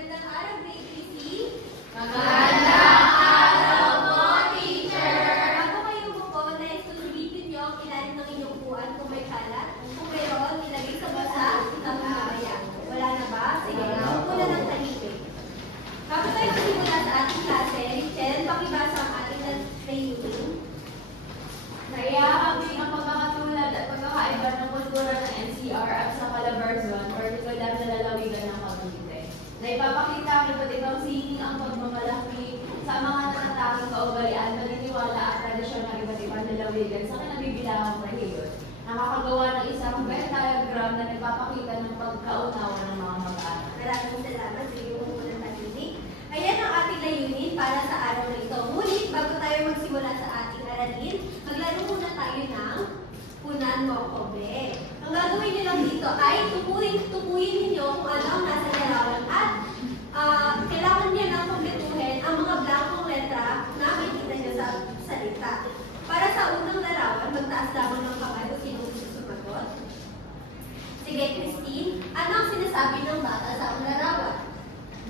Magandang araw, grade 3C. Magandang araw po, teacher. Bago kayo umupo, nais ko sulitin niyo ang ilalim ng inyong upuan kung may kalat. Kung mayroon, ilagay sa basa, itapon mamaya. Wala na ba? Sige, umupo na ng tahimik. Bago tayo magsimula sa ating klase, Richelle, pakibasa ang ating layunin. Naiaambing ang pagkakatulad at pagkakaiba ng kultura ng NCR at sa Calabarzon, partikular na lalawigan ng Cavite. Naipapakita ang iba't ibang sining ang pagmamalaki sa mga natatanging kaugalian, paniniwala at tradisyon ng iba't ibang lalawigan sa kinabibilangang rehiyon. Nakakagawa ng isang Venn diagram na nagpapakita ng pagkaunawa ng mga mag-aaral. Maraming salamat. Sige, umupo ng tahimik. Ayan ang ating layunin para sa araw na ito. Ngunit, bago tayo magsimula sa ating aralin, maglaro muna tayo ng Punan Mo Kobe. Ang gagawin niyo lang dito ay tupuin ninyo kung ano ang nasa larawan at kailangan niyo nang kumpletuhin ang mga blankong letra na makikita niyo sa salita. Para sa unang larawan, magtaas lamang ng kamay kung sino gusto sumagot. Sige, Christine, ano ang sinasabi ng bata sa ang larawan?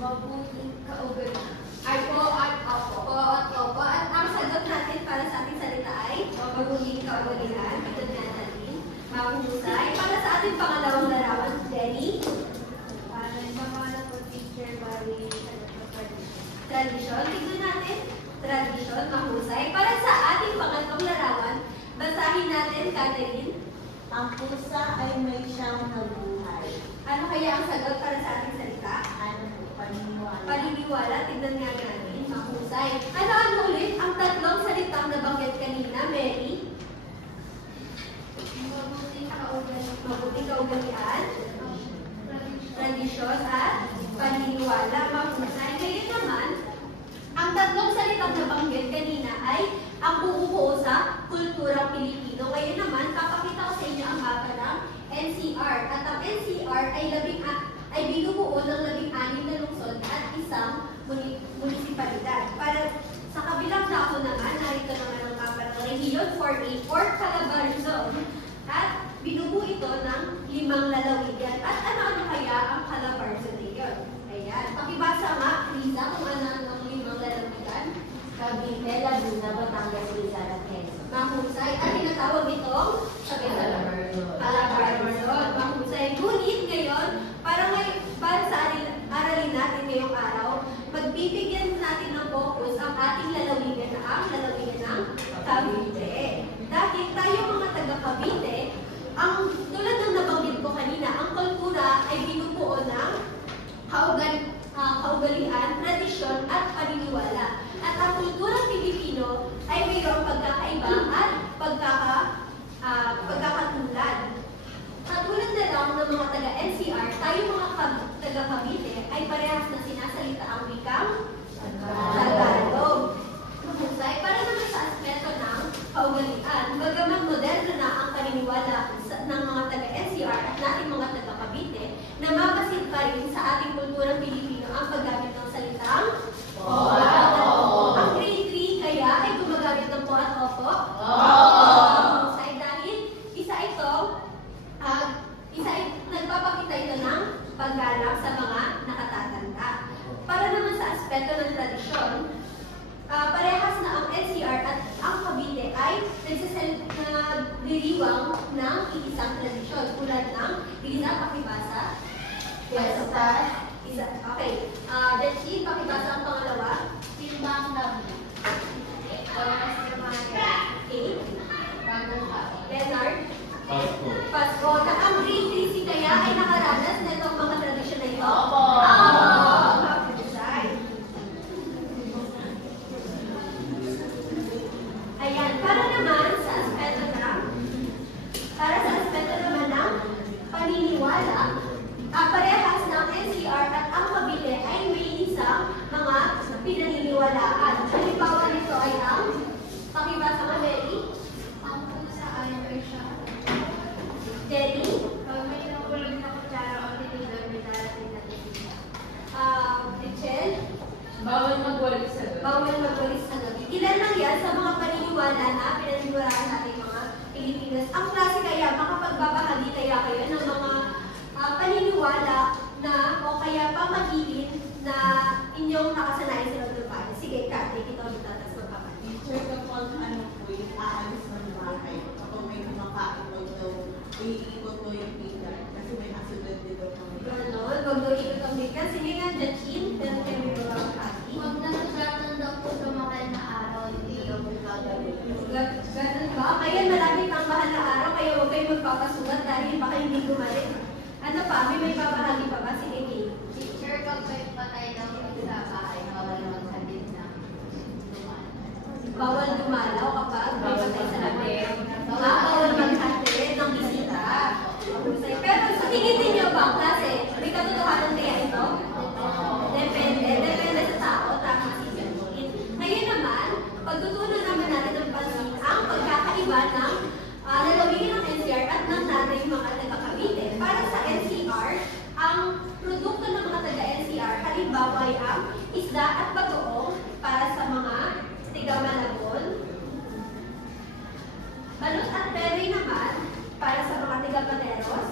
Mabuting kaugalian. Ay po at opo. Po at opo. At ang sagot natin para sa ating salita ay mabuting kaugalian. Ito na natin. Mahusay. Para sa ating pangalawang larawan, Jenny. Nagmamala po, teacher, bali, Tradisyon. Tignan natin. Tradisyon. Mahusay. Para sa ating pangalawang larawan, basahin natin, Catherine. Ang pusa ay may siyang nabuhay. Ano kaya ang sagot para sa ating salita? Ano po? Paniniwala. Paniniwala. Tignan nga natin. Mahusay. Ano ulit ang tatlong salitang nabanggit kanina, Mary? mabuting kaugalian. Mabuting kaugalian, tradisyon at paniniwala. Mahusay. Ngayon naman, ang tatlong salitang nabanggit kanina ay ang bumubuo sa kulturang Pilipino. Ngayon naman, papakita ko sa inyo ang mapa ng NCR. At ang NCR ay binubuo ng 16 na lungsod at isang munisipalidad. Para sa kabilang dako naman, narito naman ang mapa ng Region 4A, Port Calabarzon. At binubuo ito ng 5 lalawigan. At ano-ano kaya ang Calabarzon Region? Ayan. Pakibasa nga, Lisa, kung ano ang 5 lalawigan. Cavite, Laguna, Batangas, Rizal, at Quezon. Mahusay. At tinatawag itong Calabarzon. Calabarzon. Mahusay. Ngunit ngayon, para sa aralin natin ngayong araw, magbibigyan natin ng focus ang ating lalawigan na ang lalawigan ng Cavite. Dahil tayo mga taga-Cavite, ang tulad ng nabanggit ko kanina, ang kultura ay binubuo ng kaugalian, tradisyon at paniniwala. At ang kulturang Pilipino ay mayroong pagkakaiba at pagkakatulad. Katulad na lang ng mga taga-NCR, tayo mga taga-Cavite ay parehas na sinasalita ang wikang Tagalog. Mahusay. Para naman sa aspeto ng kaugalian, bagaman moderno na ang paniniwala ng mga taga-NCR at nating mga taga-Cavite, namabasid pa rin sa ating kulturang Pilipino ang paggamit ng salitang po at opo. Ang grade 3 kaya ay gumagamit ng po at opo? Mahusay. Dahil nagpapakita ito ng paggalang sa mga nakatatanda. Para naman sa aspeto ng tradisyon, parehas na ang NCR at ang Cavite ay nagliliwang ng isang tradisyon tulad ng Lisa, pakibasa. Fiesta. Okay. Betsy, pakibasa ang pangalawa. Timbang labi. Okay. Leonard. Pasko. Pasko. Na ang grade 3C kaya ay nakaranas na itong mga tradisyon na ito? Opo. Mahusay. Ayan. Para sa aspeto naman ng paniniwala, parehas ng NCR at ang Cavite ay may isang mga pinaniniwalaan. Halimbawa nito ay ang pakibasa nga, Mary. Ang pusa ay may siyang Jenny. pag may nahulog na kutsara o inyong nakasanayan sa London Paris. Sige, Kat, ikaw dito tapos magpapat. Teacher, kapag ano po yung aalis ng bahay, kapag may kumakain po ito, iikot po yung pita kasi may asunod dito kami. Ganon, wag daw ikot ang bigyan. Sige nga, Jachin, ganun kayo may mga kati. Huwag nasugatan daw po sa mahal na araw, hindi daw po gagawin. Ganun ba? Kaya malapit ang mahal na araw, kaya huwag kayo magpapasugat dahil baka hindi gumalit. Ano pa? May babahagi pa ba? Sige, Kate. Teacher, kapag patay daw po sa bahay, bawal maghatid na. Bawal dumalaw kapag may patay sa labas. Bawal maghatid ng bisita. Pero sa tingin ninyo ba, klase, may katotohanan kaya ito? Depende sa tao, tama si Jacqueline. Ngayon naman, pagtutunan naman natin ng pansin ang pagkakaiba ng lalawigan ng NCR at ng natin mga taga-Cavite. Para sa NCR, ang produkto ng mga taga-NCR, halimbawa ay ang isda at bagoong para sa mga tiga-Malabon. Balot at berry naman para sa mga tiga-Pateros.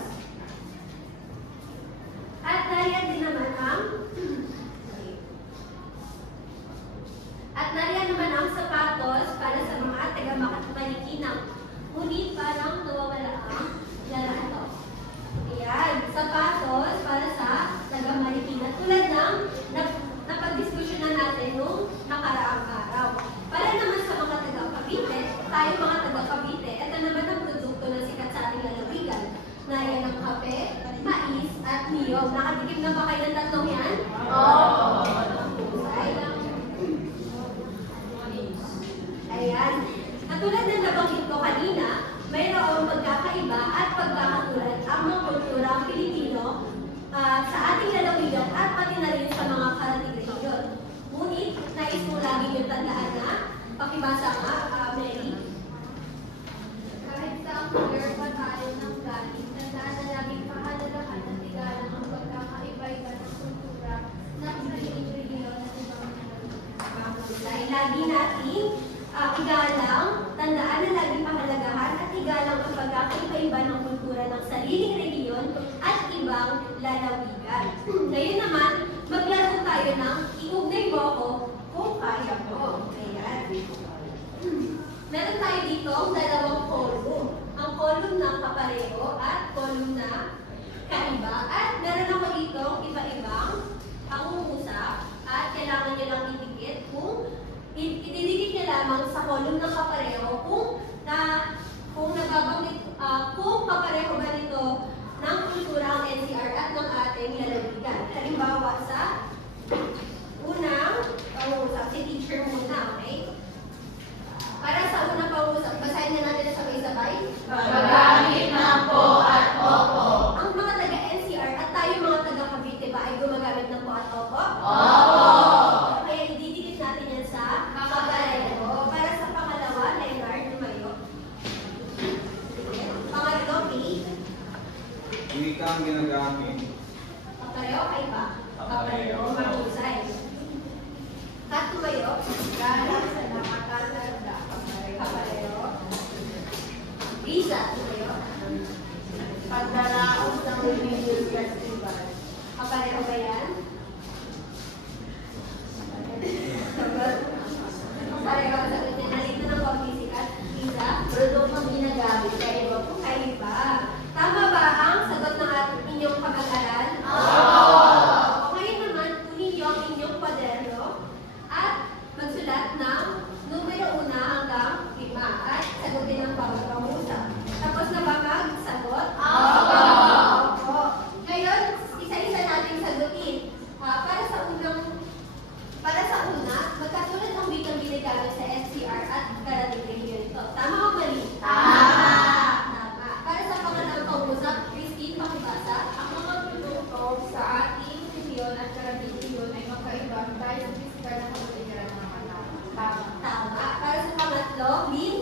At nariyan din naman ang sapatos para sa mga taga-Malikinang. Ngunit parang nawawala ang larato. Ayan, sapatos para sa taga-Marikina. Tulad ng napag-diskusyonan natin nung nakaraang araw. Para naman sa mga taga-Cavite, tayo mga taga-Cavite, ito naman ang produkto ng sikat sa ating lalawigan. Na yan ang kape, mais, at niyog. Nakatikim na ba kayo ng tatlong yan? Oo! Ayan. Katulad ng nabanggit ko kanina, mayroong pagkakaiba at pagkakatulad ang mga kulturang Pilipino sa ating lalawigan at pati na rin sa mga karating rehiyon. Ngunit, nais mo lagi yung tandaan na, pakibasa nga, Mary. Kahit sa lugar pa tayo ng galing, tandaan na laging pahalagahan at igalang ang pagkakaiba-iba ng kultura ng sariling rehiyon at ibang Dahil lagi natin igalang, tandaan na lagi pahalagahan at igalang ang pagkakaiba-iba ng kultura ng sariling rehiyon at ibang lalawigan. Ngayon naman, maglaro tayo ng iugnay mo ako kung kaya mo. Ayan. Meron tayo dito ang dalawang column. Ang column ng kapareho at column na kaiba. At meron ako dito iba-ibang pangungusap at kailangan nyo lang idikit kung ididikit nyo lamang sa column ng kapareho kung nababanggit, kung kapareho ba nito ng kultura ang NCR at ng ating lalawigan. Halimbawa sa unang pangungusap, si teacher muna, okay? Para sa unang pangungusap, basahin na natin sabay-sabay. Magamit ng po at opo. Ang mga taga-NCR at tayo mga taga-Cavite ba ay gumagamit ng po at opo? Opo. Kaya ididikit natin yan sa kapareho. Para sa pangalawa, Leonard, lumayo. Pangatlo, Pete. Wika ang ginagamit. Kapareho, ay ba? Kapareho, mahusay. Kat, lumayo. galang sa nakakalagda. Kapareho. Lisa, lumayo. Pagdaraos ng religious festival. Kapareho ba yan? Kapareho, sagot niya. Nalito ng konti sikat. Lisa, Produktong ginagamit, kaya iba po. ay ba? Tama ba ang sagot ng inyong kapag-aral? Ngayon naman, kunin niyo ang inyong kwaderno at magsulat ng numero 1 hanggang 5 at sagutin ang bawat pangusap. Tapos na ba magsagot? Opo. Ngayon, isa-isa natin sagutin. Para sa una, magkatulad ang wikang ginagamit sa NCR at karating rehiyon ito. Tama o mali? Tama. Para sa pangalawang pangusap, Christine, pakibasa. Ang mga produkto sa ating rehiyon at karating rehiyon ay magkaiba dahil sa pisikal na kapaligiran ng mga tao. Tama. Para sa pangatlo, Lynn.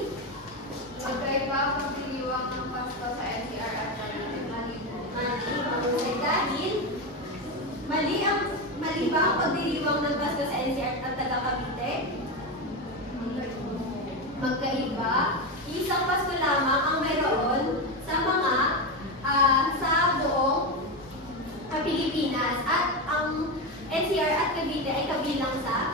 Magkaiba ang pagdiriwang ng pasto sa NCR at karating Mali. Mahusay dahil mali ba ang pagdiriwang ng Pasko sa NCR at taga-Cavite? Magkaiba. Isang Pasko lamang ang mayroon sa buong Pilipinas. At ang NCR at Cavite ay kabilang sa